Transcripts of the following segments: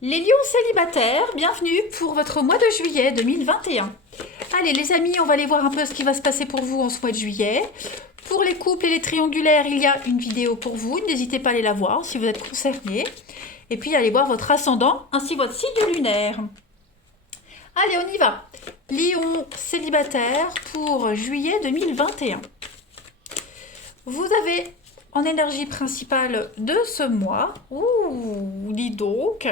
Les lions célibataires, bienvenue pour votre mois de juillet 2021. Allez les amis, on va aller voir un peu ce qui va se passer pour vous en ce mois de juillet. Pour les couples et les triangulaires, il y a une vidéo pour vous, n'hésitez pas à aller la voir si vous êtes concernés. Et puis allez voir votre ascendant ainsi votre signe lunaire. Allez, on y va. Lion célibataire pour juillet 2021. Vous avez en énergie principale de ce mois, dis donc,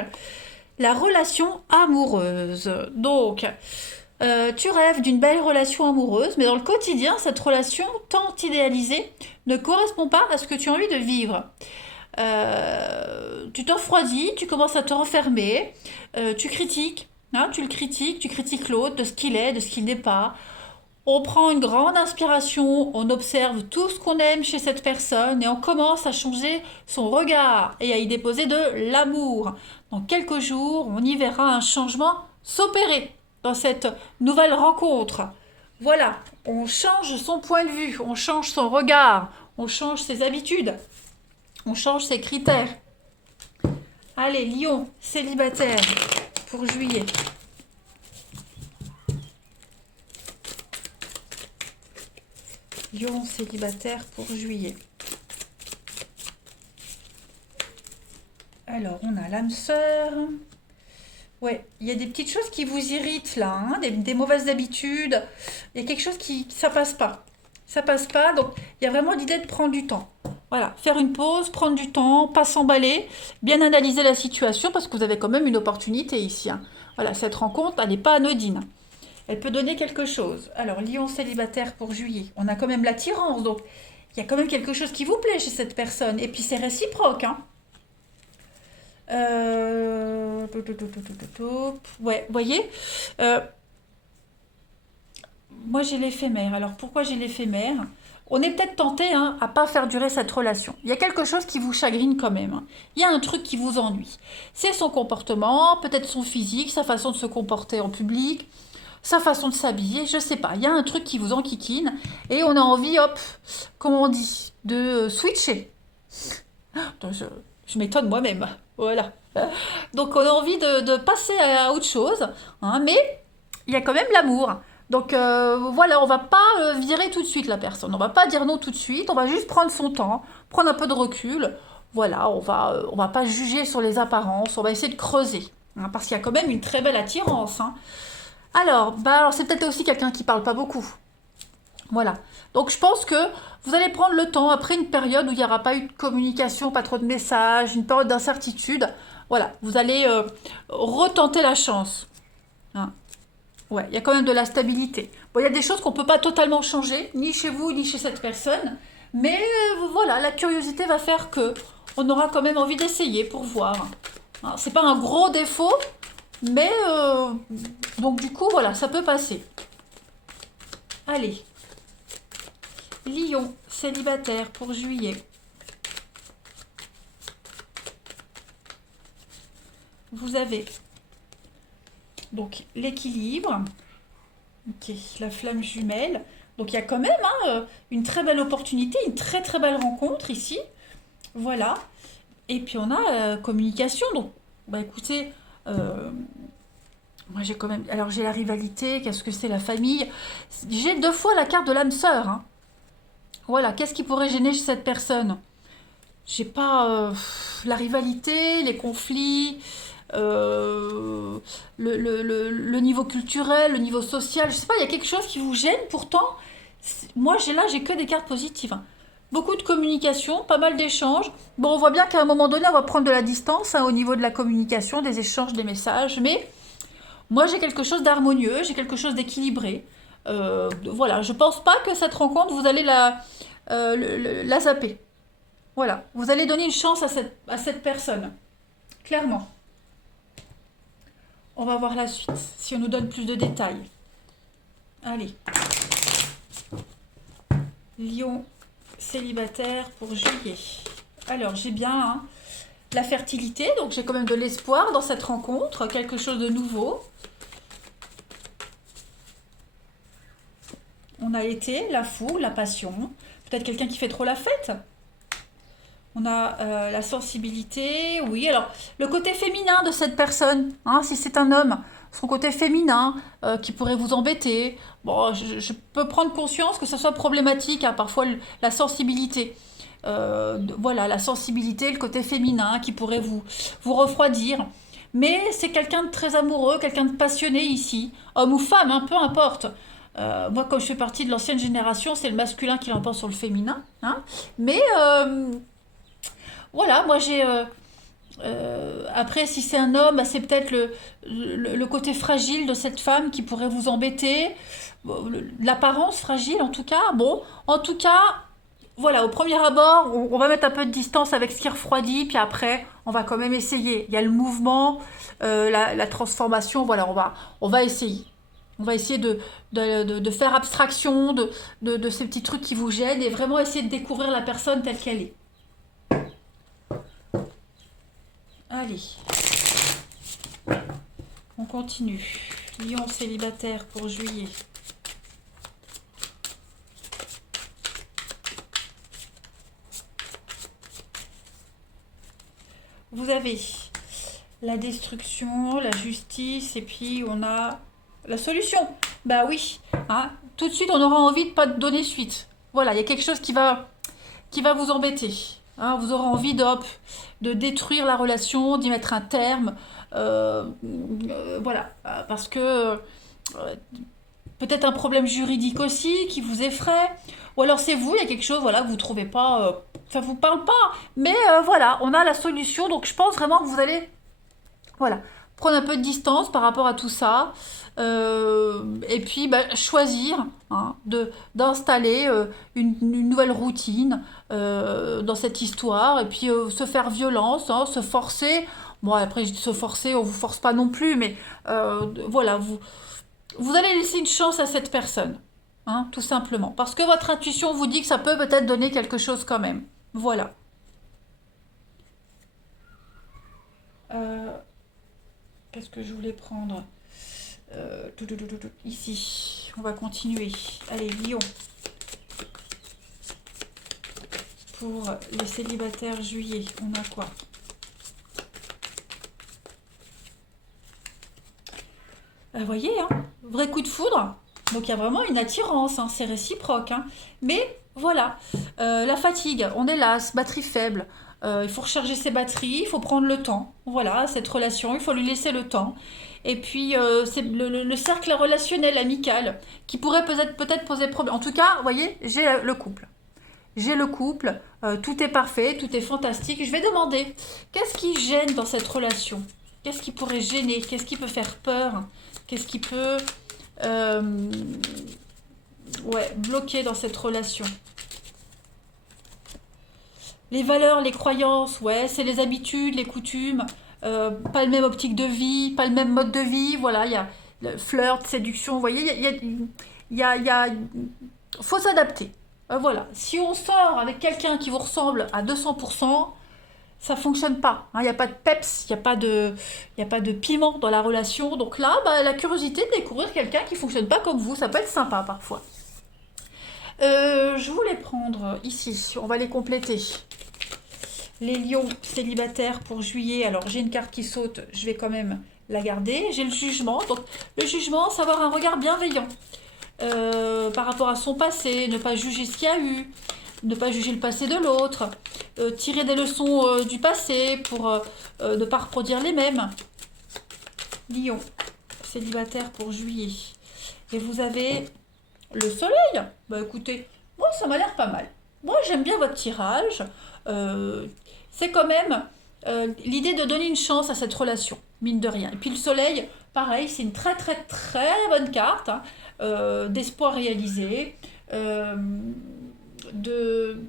la relation amoureuse. Donc, tu rêves d'une belle relation amoureuse, mais dans le quotidien, cette relation tant idéalisée ne correspond pas à ce que tu as envie de vivre. Tu te refroidis, tu commences à te renfermer, tu critiques, hein, tu critiques l'autre de ce qu'il est, de ce qu'il n'est pas. On prend une grande inspiration, on observe tout ce qu'on aime chez cette personne et on commence à changer son regard et à y déposer de l'amour. Dans quelques jours, on y verra un changement s'opérer dans cette nouvelle rencontre. Voilà, on change son point de vue, on change son regard, on change ses habitudes, on change ses critères. Allez, Lion, célibataire pour juillet. Lion célibataire pour juillet. Alors, on a l'âme sœur. Ouais, il y a des petites choses qui vous irritent là, hein, des mauvaises habitudes. Il y a quelque chose qui, ça passe pas. Ça passe pas, donc il y a vraiment l'idée de prendre du temps. Voilà, faire une pause, prendre du temps, pas s'emballer, bien analyser la situation parce que vous avez quand même une opportunité ici, hein. Voilà, cette rencontre, elle n'est pas anodine. Elle peut donner quelque chose. Alors, lion célibataire pour juillet. On a quand même l'attirance, donc il y a quand même quelque chose qui vous plaît chez cette personne. Et puis c'est réciproque, hein. Ouais, vous voyez, euh, moi j'ai l'éphémère. Alors pourquoi j'ai l'éphémère? On est peut-être tenté, hein, à pas faire durer cette relation. Il y a quelque chose qui vous chagrine quand même, hein. Il y a un truc qui vous ennuie. C'est son comportement, peut-être son physique, sa façon de se comporter en public, sa façon de s'habiller, je sais pas. Il y a un truc qui vous enquiquine et on a envie, hop, comment on dit, de switcher. Attends, je m'étonne moi-même. Voilà. Donc on a envie de passer à autre chose, hein, mais il y a quand même l'amour. Donc voilà, on va pas virer tout de suite la personne. On va pas dire non tout de suite. On va juste prendre son temps, prendre un peu de recul. Voilà, on va pas juger sur les apparences. On va essayer de creuser, hein, parce qu'il y a quand même une très belle attirance, hein. Alors c'est peut-être aussi quelqu'un qui parle pas beaucoup. Voilà. Donc je pense que vous allez prendre le temps, après une période où il n'y aura pas eu de communication, pas trop de messages, une période d'incertitude, voilà, vous allez retenter la chance, hein. Ouais, il y a quand même de la stabilité. Bon, il y a des choses qu'on ne peut pas totalement changer, ni chez vous, ni chez cette personne, mais voilà, la curiosité va faire que on aura quand même envie d'essayer pour voir, hein. C'est pas un gros défaut, mais donc du coup, voilà, ça peut passer. Allez, Lion, célibataire pour juillet. Vous avez donc l'équilibre, ok, la flamme jumelle. Donc il y a quand même, hein, une très belle opportunité, une très très belle rencontre ici. Voilà. Et puis on a communication. Donc, bah écoutez, moi j'ai quand même. Alors j'ai la rivalité, qu'est-ce que c'est la famille? J'ai deux fois la carte de l'âme sœur, hein. Voilà, qu'est-ce qui pourrait gêner chez cette personne? J'ai pas la rivalité, les conflits, le niveau culturel, le niveau social. Je sais pas, il y a quelque chose qui vous gêne. Pourtant, moi j'ai que des cartes positives, hein. Beaucoup de communication, pas mal d'échanges. Bon, on voit bien qu'à un moment donné, on va prendre de la distance, hein, au niveau de la communication, des échanges, des messages. Mais moi, j'ai quelque chose d'harmonieux, j'ai quelque chose d'équilibré. Voilà, je pense pas que cette rencontre, vous allez la zapper. Voilà, vous allez donner une chance à cette personne, clairement. On va voir la suite, si on nous donne plus de détails. Allez, Lion célibataire pour juillet. Alors, j'ai bien, hein, la fertilité, donc j'ai quand même de l'espoir dans cette rencontre, quelque chose de nouveau. On a été, la foule, la passion, peut-être quelqu'un qui fait trop la fête. On a la sensibilité, oui. Alors, le côté féminin de cette personne, hein, si c'est un homme, son côté féminin qui pourrait vous embêter. Bon, je peux prendre conscience que ça soit problématique, hein, parfois la sensibilité. Voilà, la sensibilité, le côté féminin qui pourrait vous refroidir. Mais c'est quelqu'un de très amoureux, quelqu'un de passionné ici, homme ou femme, hein, peu importe. Moi, comme je fais partie de l'ancienne génération, c'est le masculin qui l'emporte sur le féminin. Hein. Mais voilà, moi j'ai. Après, si c'est un homme, bah, c'est peut-être le côté fragile de cette femme qui pourrait vous embêter. Bon, l'apparence fragile, en tout cas. Bon, en tout cas, voilà, au premier abord, on va mettre un peu de distance avec ce qui refroidit, puis après, on va quand même essayer. Il y a le mouvement, la transformation, voilà, on va essayer. On va essayer de faire abstraction de ces petits trucs qui vous gênent et vraiment essayer de découvrir la personne telle qu'elle est. Allez, on continue. Lion célibataire pour juillet. Vous avez la destruction, la justice, et puis on a la solution. Bah oui, hein, tout de suite on aura envie de pas donner suite. Voilà, il y a quelque chose qui va vous embêter. Hein, vous aurez envie de détruire la relation, d'y mettre un terme. Voilà, parce que peut-être un problème juridique aussi qui vous effraie. Ou alors c'est vous, il y a quelque chose voilà, que vous ne trouvez pas, ça ne vous parle pas. Mais voilà, on a la solution. Donc je pense vraiment que vous allez voilà, prendre un peu de distance par rapport à tout ça. Et puis bah, choisir hein, d'installer une nouvelle routine dans cette histoire. Et puis se faire violence, hein, se forcer. Bon, après, je dis se forcer, on ne vous force pas non plus. Mais voilà, vous allez laisser une chance à cette personne. Hein, tout simplement. Parce que votre intuition vous dit que ça peut peut-être donner quelque chose quand même. Voilà. Euh, Qu'est-ce que je voulais prendre Ici, on va continuer. Allez, Lion. Pour les célibataires juillet, on a quoi? Vous voyez, hein, vrai coup de foudre. Donc il y a vraiment une attirance, hein, c'est réciproque. Hein. Mais voilà, la fatigue, on est las, batterie faible. Il faut recharger ses batteries, il faut prendre le temps. Voilà, cette relation, il faut lui laisser le temps. Et puis c'est le cercle relationnel, amical, qui pourrait peut-être poser problème. En tout cas, vous voyez, j'ai le couple. J'ai le couple, tout est parfait, tout est fantastique. Je vais demander, qu'est-ce qui gêne dans cette relation? Qu'est-ce qui pourrait gêner? Qu'est-ce qui peut faire peur? Qu'est-ce qui peut euh, ouais, bloquer dans cette relation? Les valeurs, les croyances, ouais, c'est les habitudes, les coutumes, pas le même optique de vie, pas le même mode de vie, voilà, il y a le flirt, séduction, vous voyez, faut s'adapter. Voilà, si on sort avec quelqu'un qui vous ressemble à 200%, ça fonctionne pas. Il n'y a pas de peps, il y a pas de piment dans la relation. Donc là, bah, la curiosité de découvrir quelqu'un qui fonctionne pas comme vous, ça peut être sympa parfois. Je voulais prendre ici, on va les compléter. Les lions célibataires pour juillet. Alors j'ai une carte qui saute, je vais quand même la garder. J'ai le jugement. Donc le jugement, c'est avoir un regard bienveillant par rapport à son passé, ne pas juger ce qu'il y a eu, ne pas juger le passé de l'autre, tirer des leçons du passé pour ne pas reproduire les mêmes. Lion, célibataire pour juillet. Et vous avez le soleil. Bah écoutez, moi ça m'a l'air pas mal. Moi j'aime bien votre tirage. C'est quand même l'idée de donner une chance à cette relation, mine de rien. Et puis le soleil, pareil, c'est une très très très bonne carte hein, d'espoir réalisé, de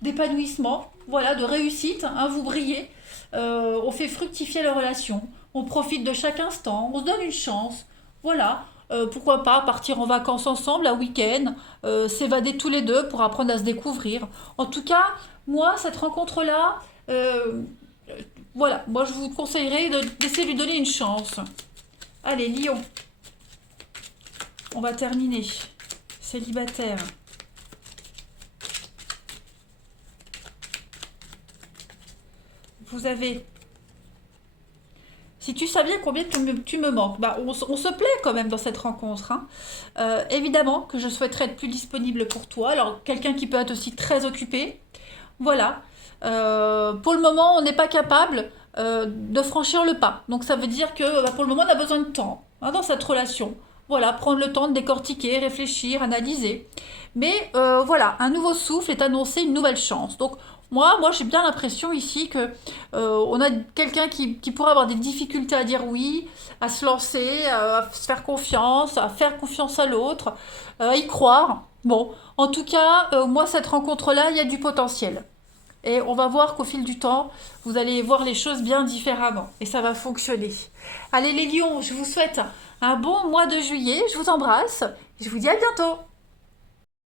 d'épanouissement, voilà, de réussite, hein, vous brillez, on fait fructifier la relation, on profite de chaque instant, on se donne une chance, voilà, pourquoi pas partir en vacances ensemble, un week-end, s'évader tous les deux pour apprendre à se découvrir. En tout cas, moi, cette rencontre-là, voilà, moi je vous conseillerais d'essayer de lui donner une chance. Allez, Lion, on va terminer. Célibataire. vous avez... Si tu savais combien tu me manques, bah, on se plaît quand même dans cette rencontre, hein. Évidemment que je souhaiterais être plus disponible pour toi. Alors, quelqu'un qui peut être aussi très occupé. Voilà. Pour le moment, on n'est pas capable de franchir le pas. Donc, ça veut dire que bah, pour le moment, on a besoin de temps hein, dans cette relation. Voilà, prendre le temps de décortiquer, réfléchir, analyser. Mais voilà, un nouveau souffle est annoncé, une nouvelle chance. Donc, moi j'ai bien l'impression ici que on a quelqu'un qui pourrait avoir des difficultés à dire oui, à se lancer, à se faire confiance, à faire confiance à l'autre, à y croire. Bon, en tout cas, moi, cette rencontre-là, il y a du potentiel. Et on va voir qu'au fil du temps, vous allez voir les choses bien différemment. Et ça va fonctionner. Allez les lions, je vous souhaite un bon mois de juillet. Je vous embrasse. Je vous dis à bientôt.